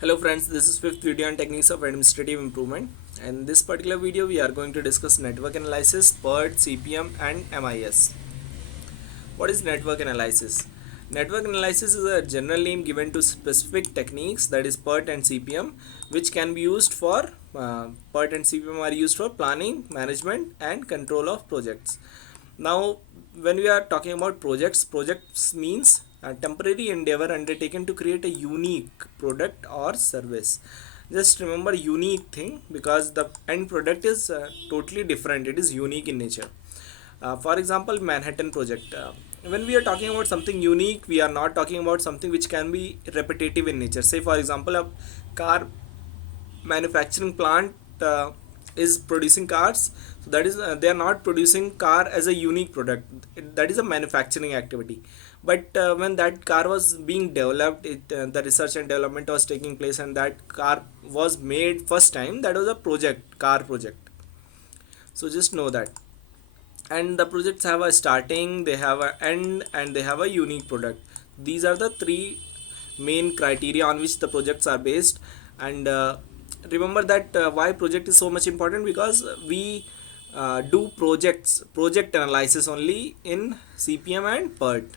Hello friends, this is fifth video on techniques of administrative improvement. In this particular video, we are going to discuss network analysis, PERT, CPM and MIS. What is network analysis? Network analysis is a general name given to specific techniques, that is PERT and CPM, which can be used for PERT and CPM are used for planning, management and control of projects. Now, when we are talking about projects means a temporary endeavor undertaken to create a unique product or service. Just remember unique thing, because the end product is totally different, it is unique in nature. For example, Manhattan project. When we are talking about something unique, we are not talking about something which can be repetitive in nature. Say for example, a car manufacturing plant is producing cars, so that is they are not producing car as a unique product. That is a manufacturing activity. But when that car was being developed, the research and development was taking place and that car was made first time, that was a car project. So just know that. And the projects have a starting, they have an end, and they have a unique product. These are the three main criteria on which the projects are based. And remember that why project is so much important, because we do project analysis only in CPM and PERT.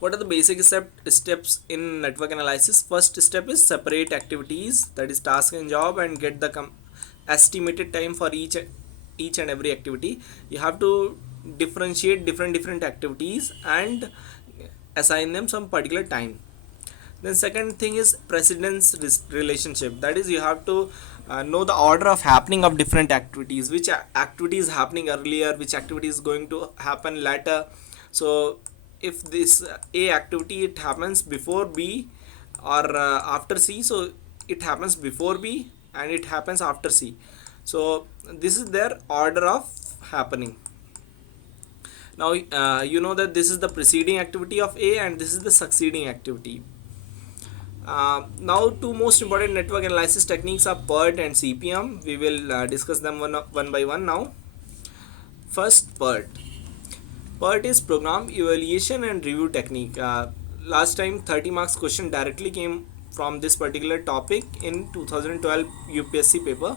What are the basic steps in network analysis? First step is separate activities, that is task and job, and get the estimated time for each and every activity. You have to differentiate different activities and assign them some particular time. Then second thing is precedence relationship, that is you have to know the order of happening of different activities, which activity is happening earlier, which activity is going to happen later. So if this A activity, it happens before B or after C, so it happens before B and it happens after C. So this is their order of happening. Now you know that this is the preceding activity of A and this is the succeeding activity. Now two most important network analysis techniques are PERT and CPM. We will discuss them one by one now. First, PERT. PERT is program evaluation and review technique. Last time 30 marks question directly came from this particular topic in 2012 UPSC paper.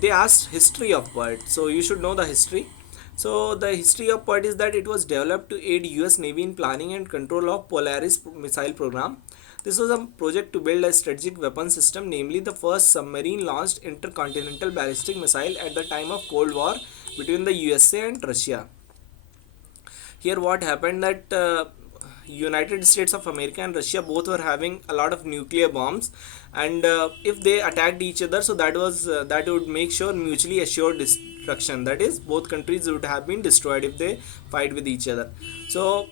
They asked history of PERT, so you should know the history. So the history of PERT is that it was developed to aid US Navy in planning and control of Polaris missile program. This was a project to build a strategic weapon system, namely the first submarine launched intercontinental ballistic missile at the time of Cold War between the USA and Russia. Here what happened, that United States of America and Russia both were having a lot of nuclear bombs, and if they attacked each other, so that would make sure mutually assured destruction, that is both countries would have been destroyed if they fight with each other. So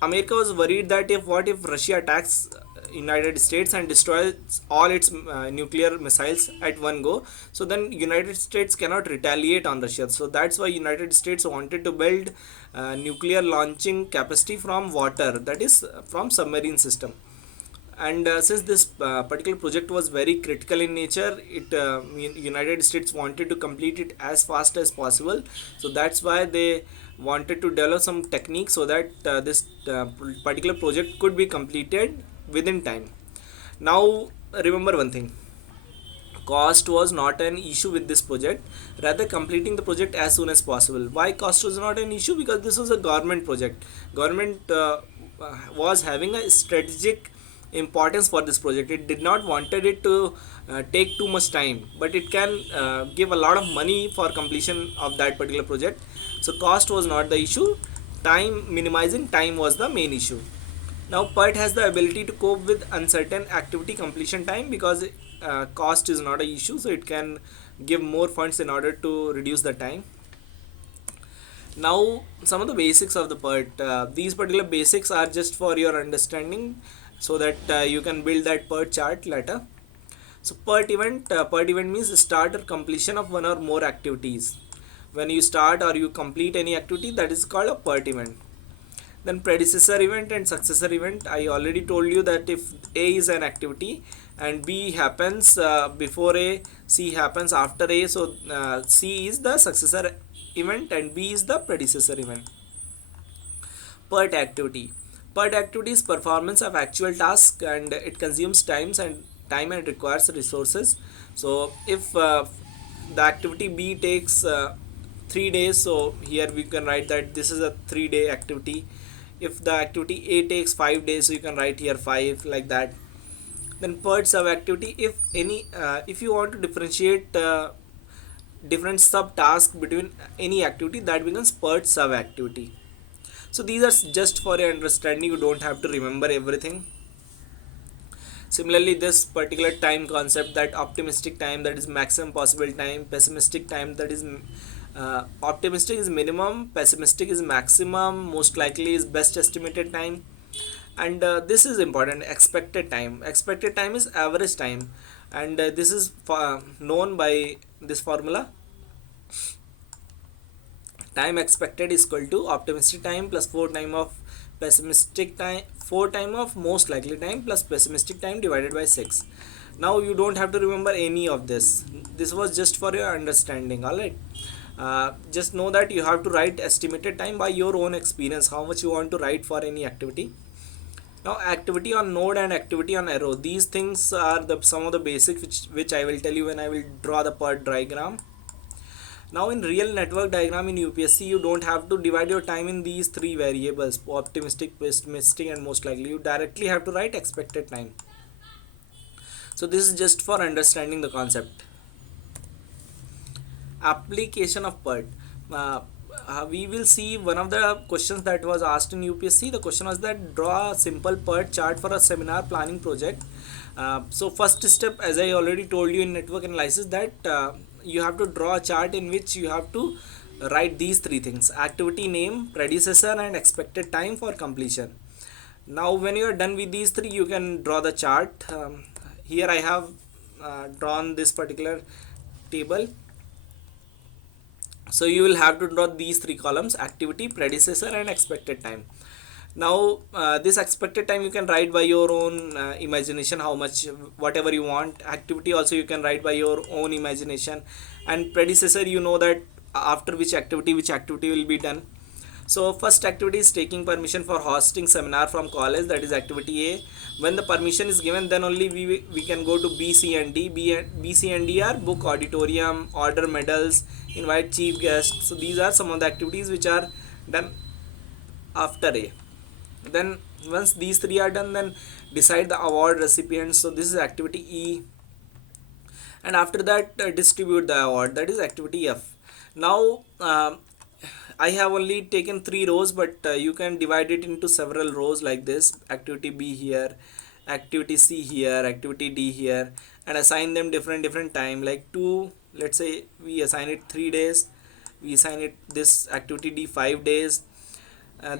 America was worried that if Russia attacks United States and destroys all its nuclear missiles at one go, so then United States cannot retaliate on Russia. So that's why United States wanted to build nuclear launching capacity from water, that is from submarine system. And since this particular project was very critical in nature, United States wanted to complete it as fast as possible. So that's why they wanted to develop some techniques so that this particular project could be completed within time. Now remember one thing, cost was not an issue with this project, rather completing the project as soon as possible. Why cost was not an issue? Because this was a government project. Government was having a strategic importance for this project. It did not wanted it to take too much time, but it can give a lot of money for completion of that particular project. So cost was not the issue, minimizing time was the main issue. Now PERT has the ability to cope with uncertain activity completion time, because cost is not an issue, so it can give more funds in order to reduce the time. Now some of the basics of the PERT. These particular basics are just for your understanding, so that you can build that PERT chart later. So PERT event means start or completion of one or more activities. When you start or you complete any activity, that is called a PERT event. Then predecessor event and successor event. I already told you that if A is an activity and B happens before A, C happens after A, so C is the successor event and B is the predecessor event. PERT activity. PERT activity is performance of actual task, and it consumes time and requires resources. So if the activity B takes 3 days, so here we can write that this is a 3 day activity. If the activity A takes 5 days, so you can write here 5, like that. Then PERT sub activity, if you want to differentiate different sub task between any activity, that becomes PERT sub activity. So these are just for your understanding, you don't have to remember everything. Similarly, this particular time concept, that optimistic time, that is maximum possible time, pessimistic time, that is optimistic is minimum, pessimistic is maximum, most likely is best estimated time. And this is important, expected time is average time, and this is known by this formula: time expected is equal to optimistic time plus 4 time of pessimistic time, 4 time of most likely time plus pessimistic time divided by 6. Now you don't have to remember any of this was just for your understanding. All right, just know that you have to write estimated time by your own experience, how much you want to write for any activity. Now activity on node and activity on arrow, these things are some of the basics which I will tell you when I will draw the PERT diagram. Now in real network diagram in UPSC, you don't have to divide your time in these three variables: optimistic, pessimistic, and most likely. You directly have to write expected time. So this is just for understanding the concept. Application of PERT. We will see one of the questions that was asked in UPSC. The question was that draw a simple PERT chart for a seminar planning project. So first step, as I already told you in network analysis, that you have to draw a chart in which you have to write these three things: activity name, predecessor, and expected time for completion. Now when you are done with these three, you can draw the chart. Here I have drawn this particular table. So you will have to draw these three columns: activity, predecessor, and expected time. Now this expected time you can write by your own imagination, how much, whatever you want. Activity also you can write by your own imagination, and predecessor, you know that after which activity will be done. So first activity is taking permission for hosting seminar from college, that is activity A. When the permission is given, then only we can go to B, C, and D. B, C, and D are book auditorium, order medals, invite chief guests. So these are some of the activities which are done after A. Then once these three are done, then decide the award recipients. So this is activity E, and after that distribute the award, that is activity F. Now I have only taken 3 rows, but you can divide it into several rows like this: activity B here, activity C here, activity D here, and assign them different time. Like let's say we assign it 3 days, we assign it this activity D 5 days,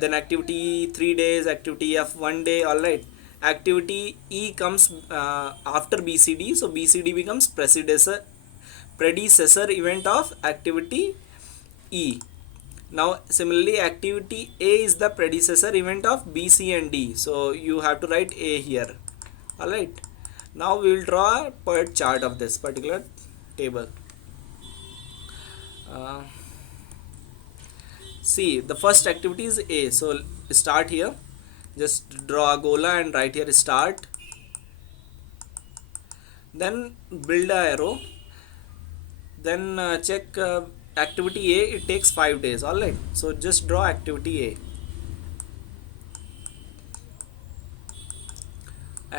then activity 3 days, activity F 1 day. All right, activity E comes after BCD, so BCD becomes predecessor event of activity E. Now similarly, activity A is the predecessor event of B, C, and D, so you have to write A here. All right, now we will draw a PERT chart of this particular table. See, the first activity is A, so start here, just draw a gola and write here start, then build a arrow, then check activity A, it takes 5 days. All right, so just draw activity A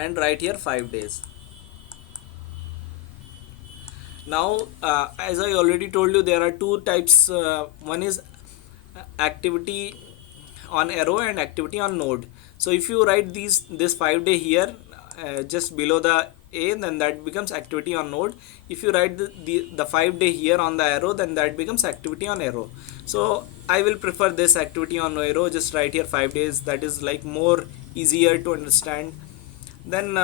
and write here 5 days. Now as I already told you, there are two types. One is activity on arrow and activity on node. So if you write this 5 day here just below the A, then that becomes activity on node. If you write the 5 day here on the arrow, then that becomes activity on arrow. So I will prefer this activity on arrow, just write here 5 days, that is like more easier to understand. Then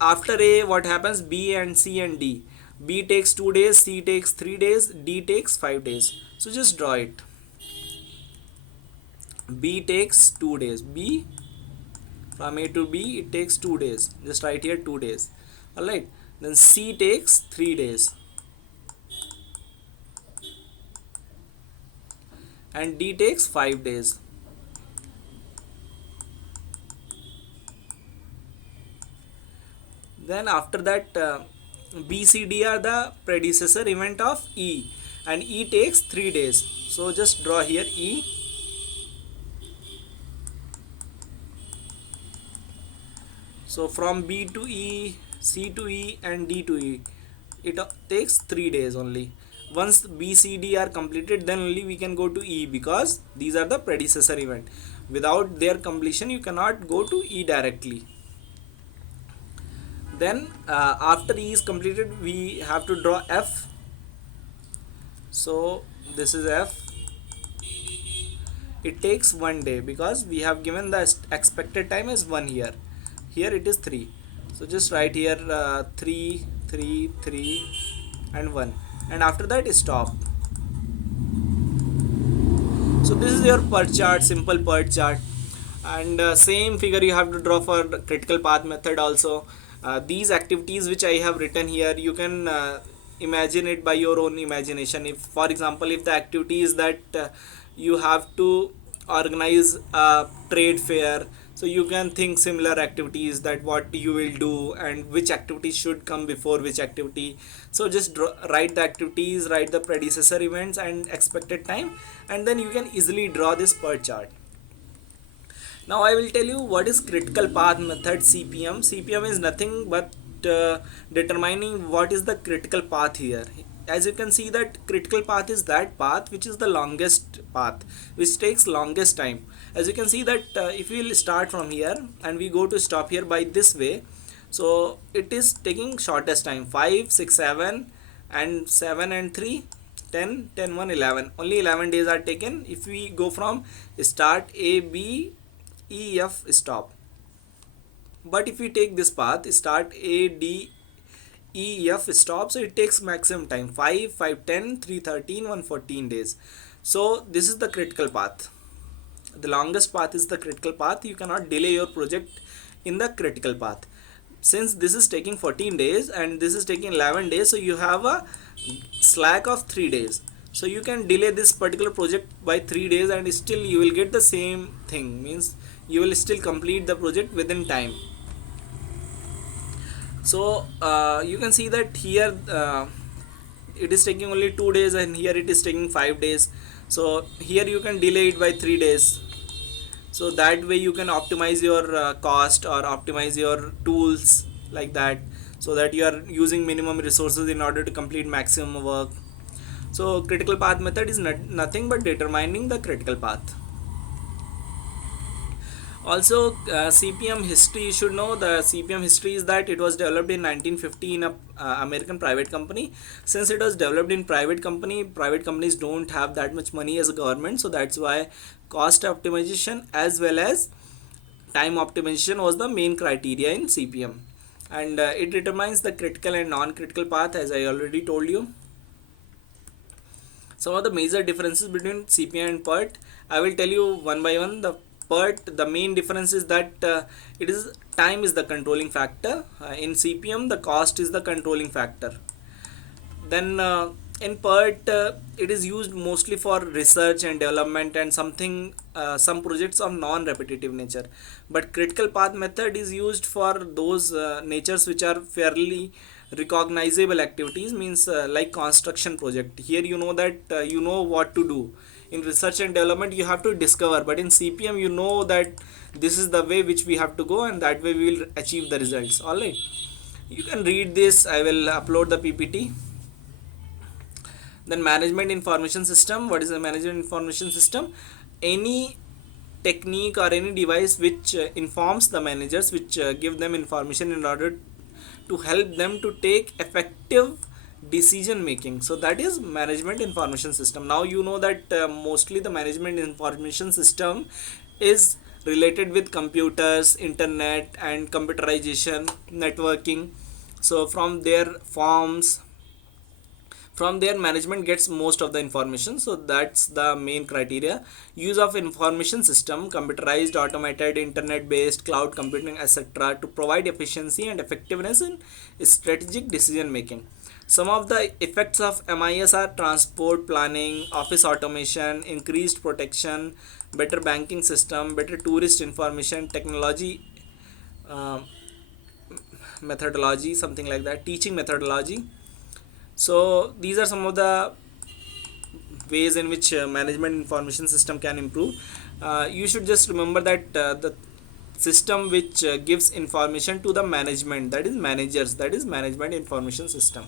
after A, what happens? B and C and D. B takes 2 days, C takes 3 days, D takes 5 days. So just draw it. B takes 2 days. B from A to B, it takes 2 days. Just write here 2 days. Alright. Then C takes 3 days. And D takes 5 days. Then after that, B, C, D are the predecessor event of E, and E takes 3 days. So just draw here E. So from B to E, C to E, and D to E, it takes 3 days only. Once B, C, D are completed, then only we can go to E, because these are the predecessor event. Without their completion, you cannot go to E directly. Then after E is completed, we have to draw F. So this is F. It takes 1 day, because we have given the expected time as 1 year. Here it is 3. So just write here 3, 3, 3 and 1, and after that stop. So this is your PERT chart, simple PERT chart. And same figure you have to draw for the critical path method also. These activities which I have written here, you can imagine it by your own imagination. If, for example, if the activity is that you have to organize a trade fair, so you can think similar activities, that what you will do and which activity should come before which activity. So just write the activities, write the predecessor events and expected time, and then you can easily draw this PERT chart. Now I will tell you what is critical path method, CPM. CPM is nothing but determining what is the critical path here. As you can see, that critical path is that path which is the longest path, which takes longest time. As you can see that if we will start from here and we go to stop here by this way, so it is taking shortest time, 5, 6, 7 and 7 and 3, 10, 10, 1, 11. Only 11 days are taken if we go from start A, B, E, F, stop. But if we take this path, start A, D, E, F, stop, so it takes maximum time, 5, 5, 10, 3, 13, 1, 14 days. So this is the critical path. The longest path is the critical path. You cannot delay your project in the critical path. Since this is taking 14 days and this is taking 11 days, so you have a slack of 3 days. So you can delay this particular project by 3 days and still you will get the same thing, means you will still complete the project within time. So you can see that here it is taking only 2 days and here it is taking 5 days. So here you can delay it by 3 days. So that way you can optimize your cost or optimize your tools like that, so that you are using minimum resources in order to complete maximum work. So critical path method is nothing but determining the critical path. Also CPM history, you should know the CPM history is that it was developed in 1950 in a American private company. Since it was developed in private companies don't have that much money as a government, so that's why cost optimization as well as time optimization was the main criteria in CPM, and it determines the critical and non-critical path, as I already told you. Some of the major differences between CPM and PERT, I will tell you one by one. The PERT, the main difference is that it is time is the controlling factor. In CPM, the cost is the controlling factor. Then in PERT, it is used mostly for research and development and some projects of non-repetitive nature. But critical path method is used for those natures which are fairly recognizable activities, means like construction project. Here you know that you know what to do. In research and development you have to discover, but in CPM you know that this is the way which we have to go and that way we will achieve the results. Alright, you can read this, I will upload the PPT. Then management information system. What is the management information system? Any technique or any device which informs the managers, which give them information in order to help them to take effective decision making. So that is management information system. Now you know that mostly the management information system is related with computers, internet and computerization, networking. So from their management gets most of the information. So that's the main criteria. Use of information system, computerized, automated, internet based, cloud computing, etc., to provide efficiency and effectiveness in strategic decision making. Some of the effects of MIS are transport planning, office automation, increased protection, better banking system, better tourist information technology, methodology, something like that, teaching methodology. So these are some of the ways in which management information system can improve. You should just remember that the system which gives information to the management, that is managers, that is management information system.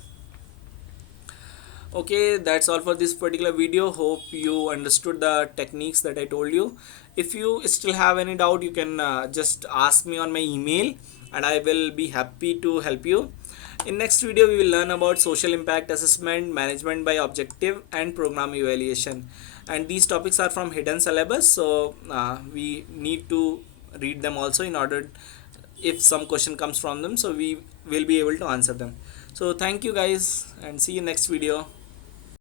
Okay, that's all for this particular video. Hope you understood the techniques that I told you. If you still have any doubt, you can just ask me on my email and I will be happy to help you. In next video we will learn about social impact assessment, management by objective, and program evaluation. And these topics are from hidden syllabus, so we need to read them also in order, if some question comes from them, so we will be able to answer them. So thank you guys and see you next video.